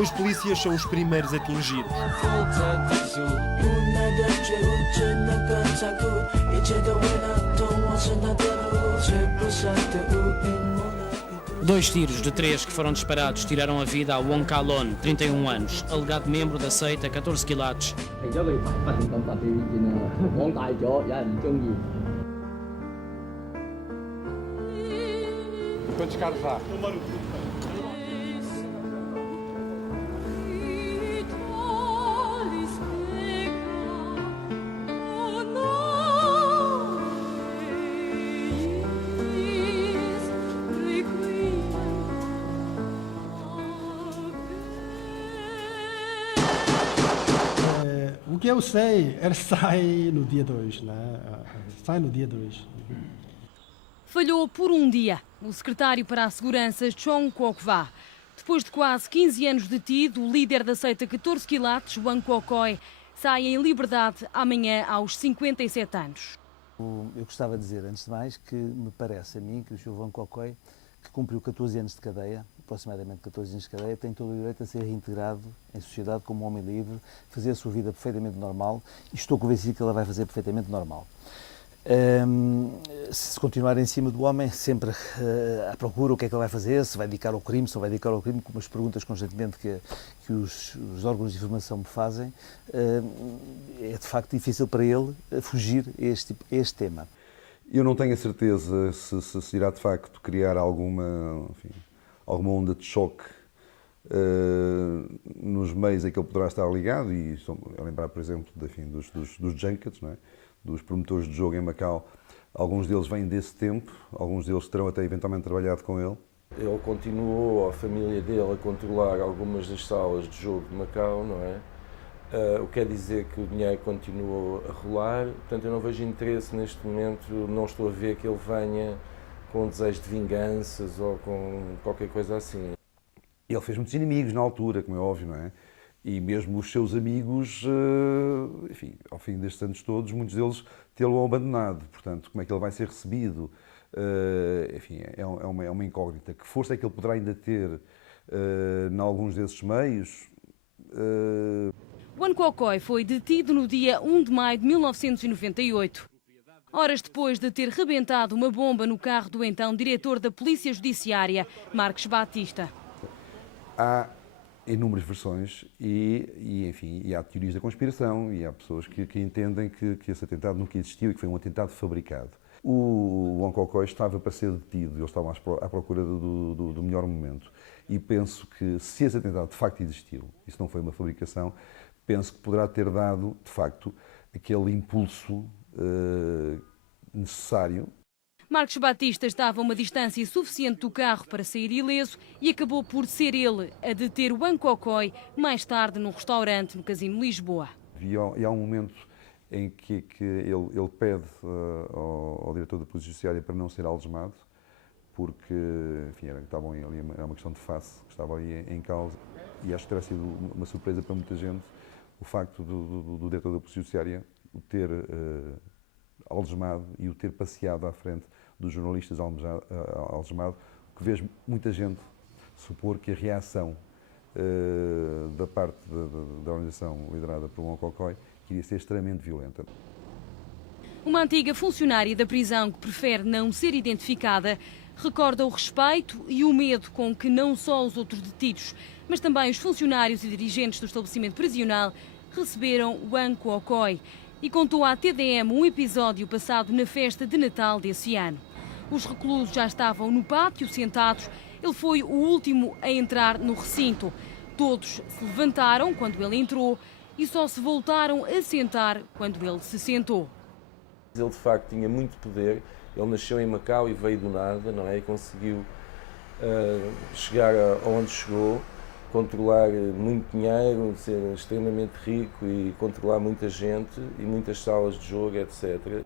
2 polícias são os primeiros atingidos. Dois tiros de 3 que foram disparados tiraram a vida a Wong Kalon, 31 anos, alegado membro da seita 14 quilates. Quantos carros há? O que eu sei, ele sai no dia 2, né? Sai no dia 2. Falhou por um dia o secretário para a Segurança, Chong Kwok-wah. Depois de quase 15 anos detido, o líder da seita 14 quilates, Wang Kwok-oi, sai em liberdade amanhã aos 57 anos. Eu gostava de dizer, antes de mais, que me parece a mim que o Sr. Wang Kwok-oi, que cumpriu 14 anos de cadeia, aproximadamente 14 anos de cadeia, tem todo o direito a ser reintegrado em sociedade como um homem livre, fazer a sua vida perfeitamente normal, e estou convencido que ela vai fazer perfeitamente normal. Se continuar em cima do homem, sempre à procura o que é que ele vai fazer, se vai dedicar ao crime, se não vai dedicar ao crime, como as perguntas constantemente que os órgãos de informação me fazem, é de facto difícil para ele fugir a este tema. Eu não tenho a certeza se irá de facto criar alguma onda de choque nos meios a que ele poderá estar ligado, e a lembrar, por exemplo, dos junkets, não é? Dos promotores de jogo em Macau. Alguns deles vêm desse tempo, alguns deles terão até eventualmente trabalhado com ele. Ele continuou, a família dele, a controlar algumas das salas de jogo de Macau, não é? O que quer dizer que o dinheiro continuou a rolar, portanto eu não vejo interesse neste momento, não estou a ver que ele venha com desejo de vinganças ou com qualquer coisa assim. Ele fez muitos inimigos na altura, como é óbvio, não é? E mesmo os seus amigos, enfim, ao fim destes anos todos, muitos deles tê-lo abandonado. Portanto, como é que ele vai ser recebido? Enfim, é uma incógnita. Que força é que ele poderá ainda ter em alguns desses meios? Wang Kwok-oi foi detido no dia 1 de maio de 1998. Horas depois de ter rebentado uma bomba no carro do então diretor da Polícia Judiciária, Marques Batista. Há inúmeras versões e há teorias da conspiração, e há pessoas que entendem que esse atentado nunca existiu e que foi um atentado fabricado. O Wang Kwok-oi estava para ser detido, eles estavam à procura do melhor momento, e penso que se esse atentado de facto existiu, isso não foi uma fabricação, penso que poderá ter dado de facto aquele impulso necessário. Marques Batista estava a uma distância suficiente do carro para sair ileso e acabou por ser ele a deter Wang Kwok-oi mais tarde num restaurante no Casino Lisboa. E há um momento em que ele pede ao diretor da Polícia Judiciária para não ser algemado, porque enfim, era uma questão de face que estava ali em causa, e acho que terá sido uma surpresa para muita gente o facto do diretor da Polícia Judiciária o ter algemado e o ter passeado à frente dos jornalistas algemado, que fez muita gente supor que a reação da parte da organização liderada por Wang Kwok-oi iria ser extremamente violenta. Uma antiga funcionária da prisão que prefere não ser identificada recorda o respeito e o medo com que não só os outros detidos, mas também os funcionários e dirigentes do estabelecimento prisional receberam Wang Kwok-oi, e contou à TDM um episódio passado na festa de Natal desse ano. Os reclusos já estavam no pátio, sentados. Ele foi o último a entrar no recinto. Todos se levantaram quando ele entrou e só se voltaram a sentar quando ele se sentou. Ele de facto tinha muito poder, ele nasceu em Macau e veio do nada, não é? E conseguiu chegar aonde chegou, controlar muito dinheiro, ser extremamente rico e controlar muita gente e muitas salas de jogo, etc.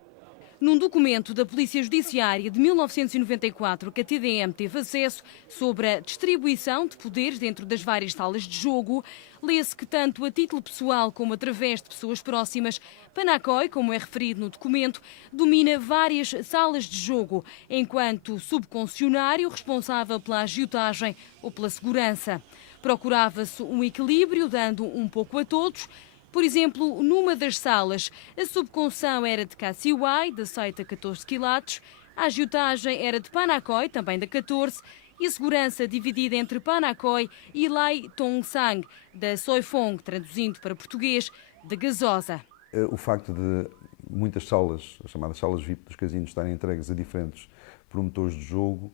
Num documento da Polícia Judiciária de 1994 que a TDM teve acesso sobre a distribuição de poderes dentro das várias salas de jogo, lê-se que tanto a título pessoal como através de pessoas próximas, Panakoi, como é referido no documento, domina várias salas de jogo, enquanto subconcessionário responsável pela agiotagem ou pela segurança. Procurava-se um equilíbrio, dando um pouco a todos. Por exemplo, numa das salas, a subconção era de Cassiwai, da seita 14 quilates, a agiotagem era de Panakoi, também da 14, e a segurança dividida entre Panakoi e Lai Tongsang, da Soifong, traduzindo para português, de gasosa. O facto de muitas salas, as chamadas salas VIP dos casinos, estarem entregues a diferentes promotores de jogo,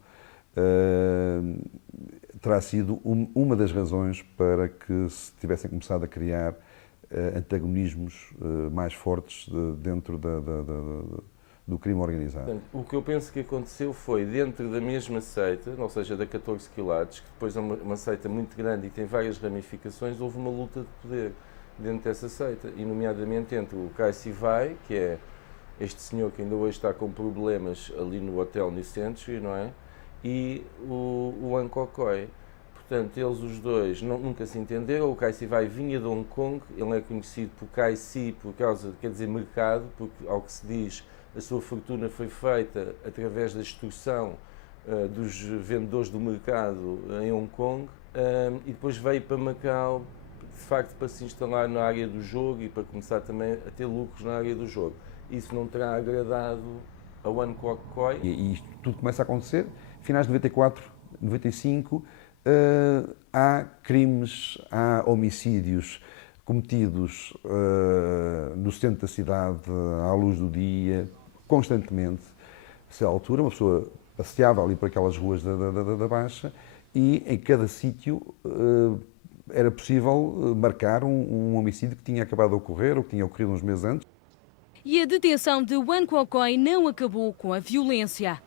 terá sido uma das razões para que se tivessem começado a criar antagonismos mais fortes dentro do crime organizado. Portanto, o que eu penso que aconteceu foi, dentro da mesma seita, ou seja, da 14 quilates, que depois é uma seita muito grande e tem várias ramificações, houve uma luta de poder dentro dessa seita, e nomeadamente entre o Kai Sivai, que é este senhor que ainda hoje está com problemas ali no Hotel New Century, não é? E o Wan Kokoi. Portanto, eles os dois nunca se entenderam. O Kai Sivai vinha de Hong Kong, ele é conhecido por Kai Si por causa, quer dizer, mercado, porque, ao que se diz, a sua fortuna foi feita através da extorsão dos vendedores do mercado em Hong Kong, e depois veio para Macau, de facto, para se instalar na área do jogo e para começar também a ter lucros na área do jogo. Isso não terá agradado a Wan Kokoi. E isto tudo começa a acontecer, finais de 94, 95, há crimes, há homicídios cometidos no centro da cidade, à luz do dia, constantemente. A certa altura, uma pessoa passeava ali por aquelas ruas da Baixa e em cada sítio era possível marcar um homicídio que tinha acabado de ocorrer ou que tinha ocorrido uns meses antes. E a detenção de Wan Kokoi não acabou com a violência.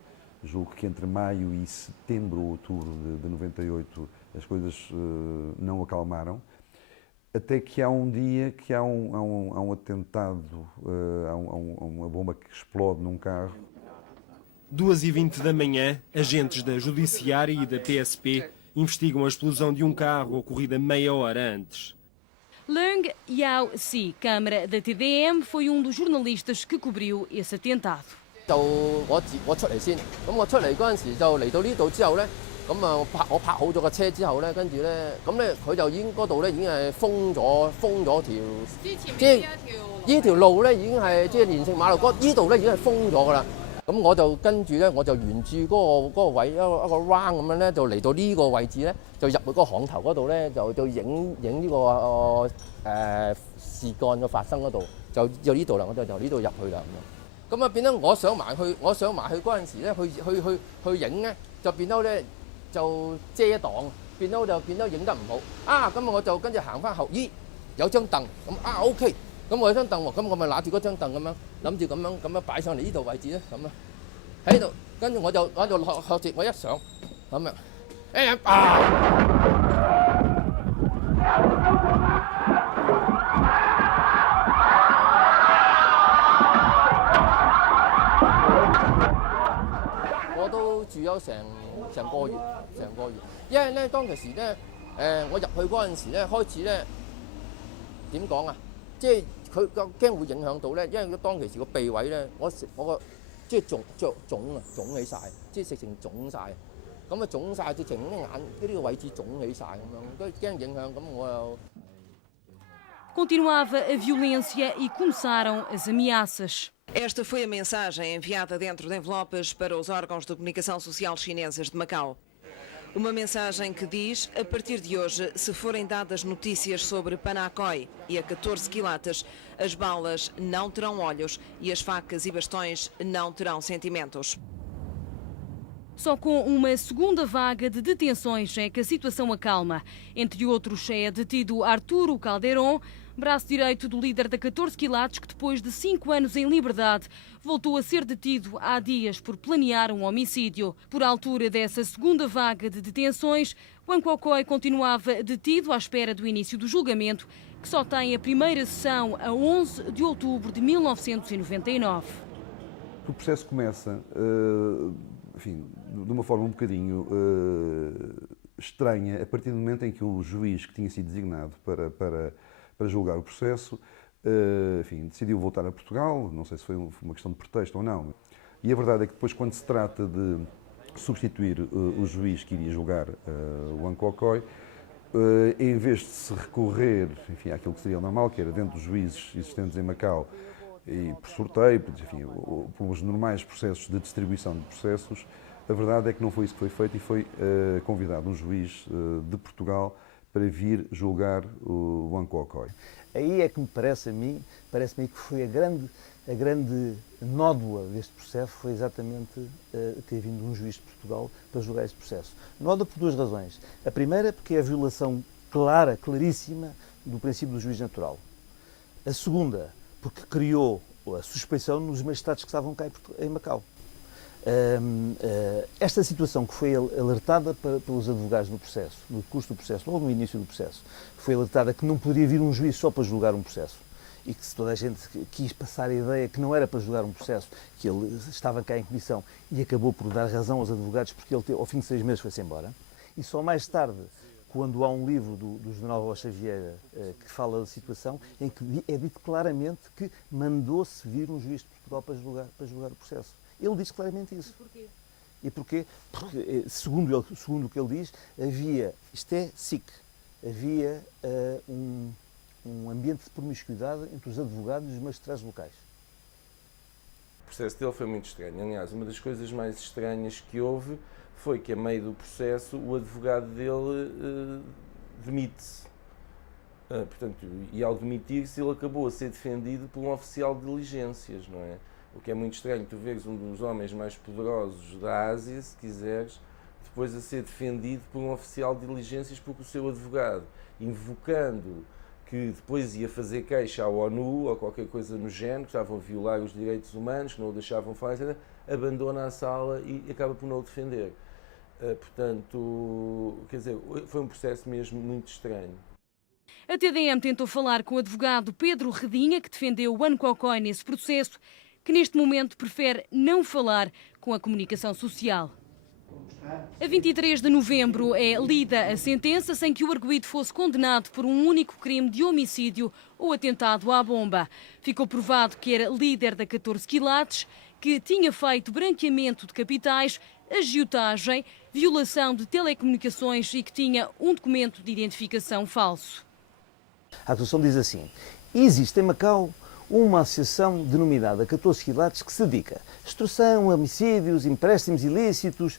Julgo que entre maio e setembro ou outubro de 98 as coisas não acalmaram, até que há um dia que há um atentado, há uma bomba que explode num carro. 2h20 da manhã, agentes da Judiciária e da PSP investigam a explosão de um carro ocorrida meia hora antes. Leung Yao Si, câmara da TDM, foi um dos jornalistas que cobriu esse atentado. 我出嚟先，咁我出嚟嗰陣時就嚟到呢度之後咧，咁啊我泊好咗個車之後咧，跟住咧，咁咧佢就已經嗰度咧已經係封咗條，即係呢條路咧已經係即係連城馬路呢度咧已經係封咗㗎啦。咁我就跟住咧，我就沿住嗰個位一個 round 咁樣咧，就嚟到呢個位置咧，就入去嗰個巷頭嗰度咧，就影呢個事幹嘅發生嗰度，就呢度啦，我就呢度入去啦咁樣。咁啊變咗我上埋去嗰陣時咧，去影咧，就變咗咧就遮擋，變咗影得唔好啊！咁我就跟住行翻後，咦有張凳咁OK。咁我有張凳喎，咁我咪拿住嗰張凳咁樣，諗住咁樣擺上嚟呢度位置咧，咁啊喺度，跟住我就落學節，我一上咁樣，我都住咗成個月，因為咧當其時咧，我入去嗰陣時咧，開始咧點講啊？即係佢驚會影響到咧，因為當其時個鼻位咧，我個即係腫起晒，即係直情腫晒，咁啊腫晒，直情啲眼呢個位置腫起晒咁樣，都驚影響，咁我又。Continuava a violência e começaram as ameaças. Esta foi a mensagem enviada dentro de envelopes para os órgãos de comunicação social chineses de Macau. Uma mensagem que diz, a partir de hoje, se forem dadas notícias sobre Panakoi e a 14 quilates, as balas não terão olhos e as facas e bastões não terão sentimentos. Só com uma segunda vaga de detenções é que a situação acalma. Entre outros, é detido Arturo Calderón, braço direito do líder da 14 quilates, que depois de 5 anos em liberdade voltou a ser detido há dias por planear um homicídio. Por altura dessa segunda vaga de detenções, Wan Kokoi continuava detido à espera do início do julgamento, que só tem a primeira sessão a 11 de outubro de 1999. O processo começa, enfim, de uma forma um bocadinho estranha, a partir do momento em que o juiz que tinha sido designado para julgar o processo, enfim, decidiu voltar a Portugal, não sei se foi uma questão de pretexto ou não. E a verdade é que depois, quando se trata de substituir o juiz que iria julgar o Wan Kokoi, em vez de se recorrer, enfim, àquilo que seria o normal, que era dentro dos juízes existentes em Macau, e por sorteio, enfim, pelos normais processos de distribuição de processos, a verdade é que não foi isso que foi feito e foi convidado um juiz de Portugal para vir julgar o Wan Kuo-Kuai. Aí é que me parece a mim que foi a grande nódoa deste processo foi exatamente ter vindo um juiz de Portugal para julgar este processo. Nódoa por duas razões. A primeira porque é a violação clara, claríssima, do princípio do juiz natural. A segunda porque criou a suspeição nos magistrados que estavam cá em Macau. Esta situação que foi alertada pelos advogados no processo, no curso do processo, logo no início do processo, foi alertada que não poderia vir um juiz só para julgar um processo e que se toda a gente quis passar a ideia que não era para julgar um processo, que ele estava cá em comissão e acabou por dar razão aos advogados porque ele, ao fim de 6 meses, foi-se embora. E só mais tarde, quando há um livro do General Rocha Vieira que fala da situação, em que é dito claramente que mandou-se vir um juiz de Portugal para julgar o processo. Ele diz claramente isso. E porquê? Porque, segundo o que ele diz, isto é SIC, havia um ambiente de promiscuidade entre os advogados e os magistrados locais. O processo dele foi muito estranho. Aliás, uma das coisas mais estranhas que houve foi que, a meio do processo, o advogado dele demite-se. Portanto, e ao demitir-se, ele acabou a ser defendido por um oficial de diligências, não é? O que é muito estranho, tu vês um dos homens mais poderosos da Ásia, se quiseres, depois a ser defendido por um oficial de diligências porque o seu advogado, invocando que depois ia fazer queixa à ONU ou qualquer coisa no género, que estavam a violar os direitos humanos, que não o deixavam falar, etc., abandona a sala e acaba por não o defender. Portanto, quer dizer, foi um processo mesmo muito estranho. A TDM tentou falar com o advogado Pedro Redinha, que defendeu Wan Kuo-Kuai nesse processo, que neste momento prefere não falar com a comunicação social. A 23 de novembro é lida a sentença sem que o arguido fosse condenado por um único crime de homicídio ou atentado à bomba. Ficou provado que era líder da 14 quilates, que tinha feito branqueamento de capitais, agiotagem, violação de telecomunicações e que tinha um documento de identificação falso. A acusação diz assim: existe em Macau uma associação denominada 14 quilates que se dedica a extorsão, homicídios, empréstimos ilícitos,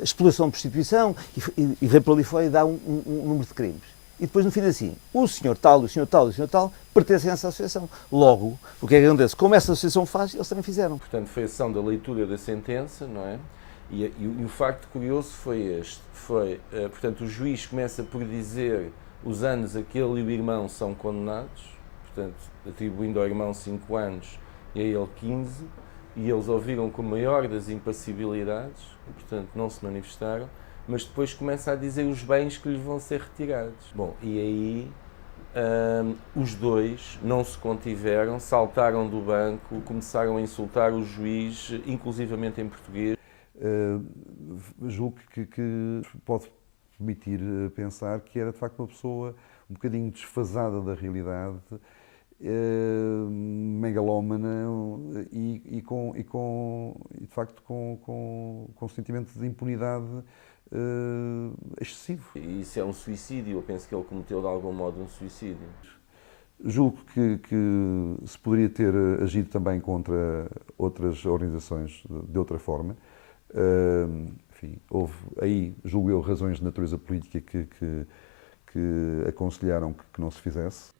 exploração de prostituição e vem para ali fora e dá um número de crimes. E depois no fim diz assim: o senhor tal, o senhor tal e o senhor tal pertencem a essa associação. Logo, o que é que acontece? Como essa associação faz, eles também fizeram. Portanto, foi a ação da leitura da sentença, não é? E o facto curioso foi este. Portanto, o juiz começa por dizer os anos a que ele e o irmão são condenados, portanto, atribuindo ao irmão 5 anos e a ele 15, e eles ouviram com a maior das impassibilidades, portanto não se manifestaram, mas depois começa a dizer os bens que lhes vão ser retirados. Bom, e aí os dois não se contiveram, saltaram do banco, começaram a insultar o juiz, inclusivamente em português. Julgo que pode permitir pensar que era de facto uma pessoa um bocadinho desfasada da realidade, megalómana e de facto com um sentimento de impunidade excessivo. E isso é um suicídio, eu penso que ele cometeu de algum modo um suicídio. Julgo que se poderia ter agido também contra outras organizações de outra forma. Enfim, houve aí, julgo eu, razões de natureza política que aconselharam que não se fizesse.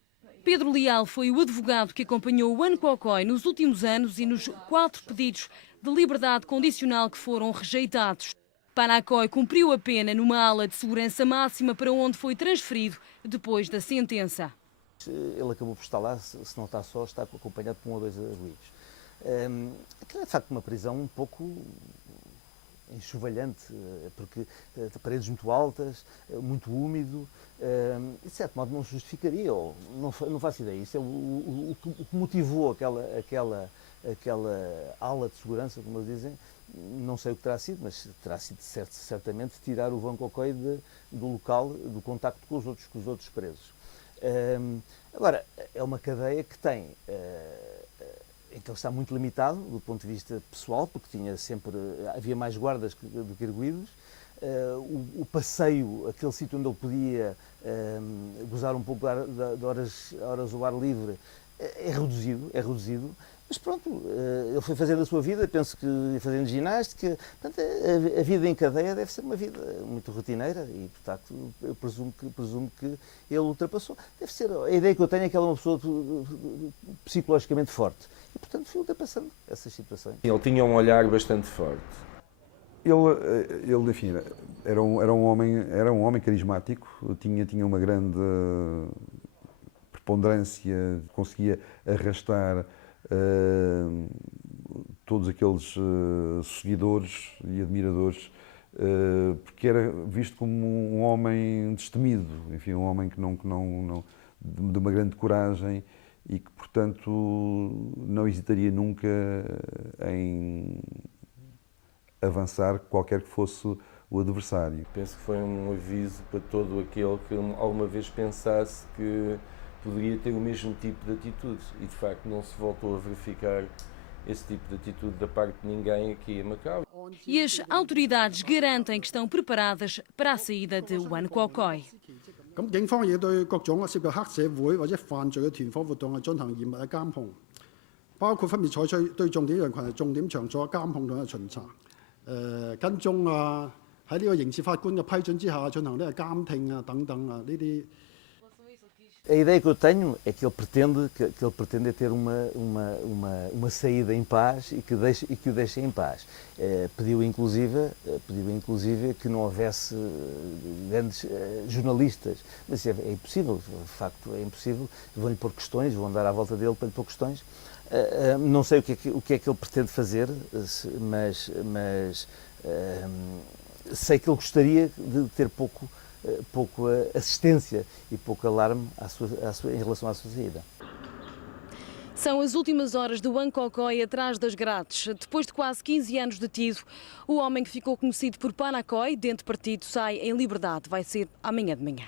Pedro Leal foi o advogado que acompanhou Wan Kuo-Kuai nos últimos anos e nos 4 pedidos de liberdade condicional que foram rejeitados. Pan Acoi cumpriu a pena numa ala de segurança máxima para onde foi transferido depois da sentença. Ele acabou por estar lá, se não está só, está acompanhado por 1 ou 2 arguidos. Aquilo é de facto uma prisão um pouco enxovalhante, porque paredes muito altas, muito úmido, de certo modo não se justificaria, ou não faço ideia. Isso é o que motivou aquela ala de segurança, como eles dizem, não sei o que terá sido, mas terá sido certamente tirar o Wan Kuo-Kuai do local, do contacto com os outros presos. Agora, é uma cadeia que tem... Então está muito limitado do ponto de vista pessoal, porque havia mais guardas do que arguidos, o passeio, aquele sítio onde ele podia gozar um pouco de horas ao ar livre, é reduzido. Mas pronto, ele foi fazendo a sua vida, penso que fazendo ginástica. Portanto, a vida em cadeia deve ser uma vida muito rotineira e, portanto, eu presumo que ele ultrapassou. Deve ser, a ideia que eu tenho é que ele é uma pessoa psicologicamente forte e, portanto, foi ultrapassando essas situações. Ele tinha um olhar bastante forte. Ele enfim, era um homem carismático, tinha uma grande preponderância, conseguia arrastar todos aqueles seguidores e admiradores, porque era visto como um homem destemido, enfim, um homem de uma grande coragem e que, portanto, não hesitaria nunca em avançar qualquer que fosse o adversário. Penso que foi um aviso para todo aquele que alguma vez pensasse que poderia ter o mesmo tipo de atitude e, de facto, não se voltou a verificar esse tipo de atitude da parte de ninguém aqui em Macau. E as autoridades garantem que estão preparadas para a saída de Wan Kwok-Koi. 咁警方亦對各種涉及黑社會或者犯罪嘅團伙活動進行嚴密嘅監控，包括分別採取對重點人群、重點場所嘅監控同埋巡查、跟蹤啊，喺呢個刑事法官嘅批准之下進行呢個監聽啊等等啊呢啲。 A ideia que eu tenho é que ele pretende ter uma saída em paz e que o deixe em paz. Pediu inclusive que não houvesse grandes jornalistas, mas isso é impossível, de facto é impossível. Vão-lhe pôr questões, vão andar à volta dele para lhe pôr questões. Não sei o que é que ele pretende fazer, mas sei que ele gostaria de ter pouco assistência e pouco alarme em relação à sua saída. São as últimas horas de Wan Kwok-Koi atrás das grades. Depois de quase 15 anos detido, o homem que ficou conhecido por Pana Khoi, dentro do partido, sai em liberdade. Vai ser amanhã de manhã.